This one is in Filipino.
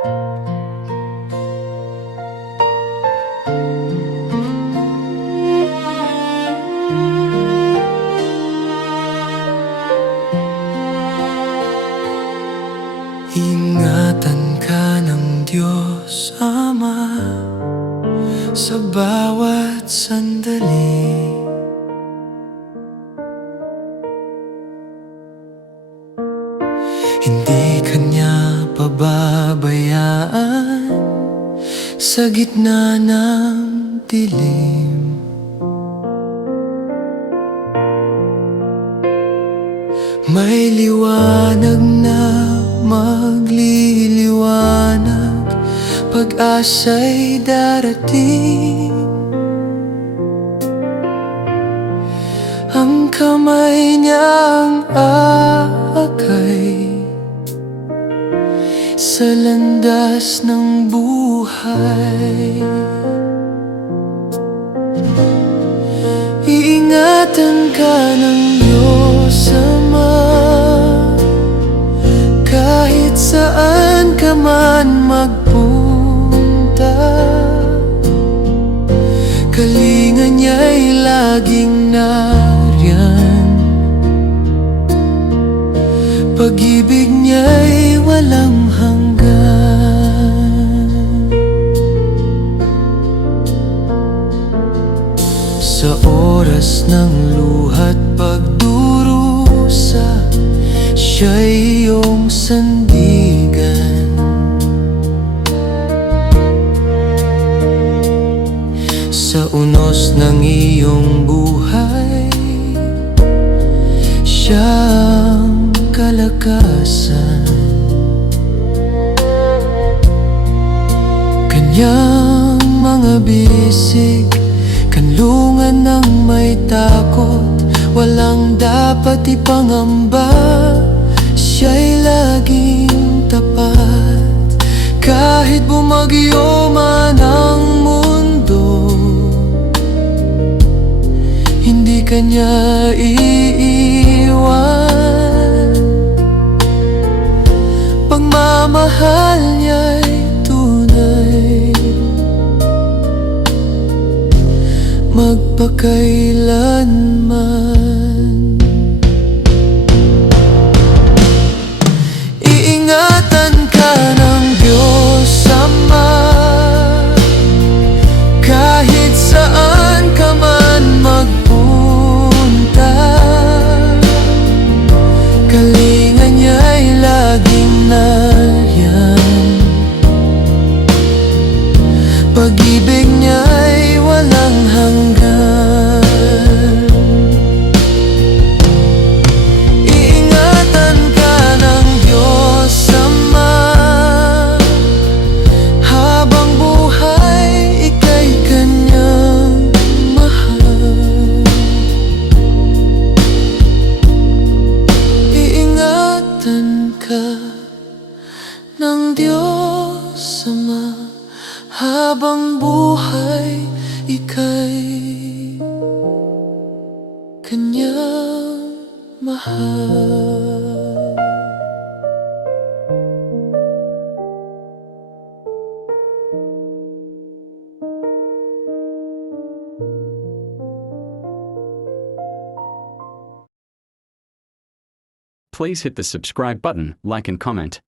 Ingatan ka ng Diyos Ama Sa bawat sandali Sa gitna ng dilim. May liwanag na magliliwanag Pag-asa'y darating. Ang kamay niyang aakay Sa landas ng buhay. Iingatan ka ng Diyos Ama Kahit saan ka man magpunta oras ng luhat pagdurusa Siya'y iyong sandigan. Sa unos ng iyong buhay Siyang kalakasan. Kanyang mga bisig Kanlungan ng may takot Walang dapat ipangamba. Siya'y laging tapat. Kahit bumagyo man ang mundo Hindi kanya iiwan. Pagmamahal Magpakailanman ng Diyos Ama Habang buhay, ika'y kanyang mahal Please hit the subscribe button, like and comment.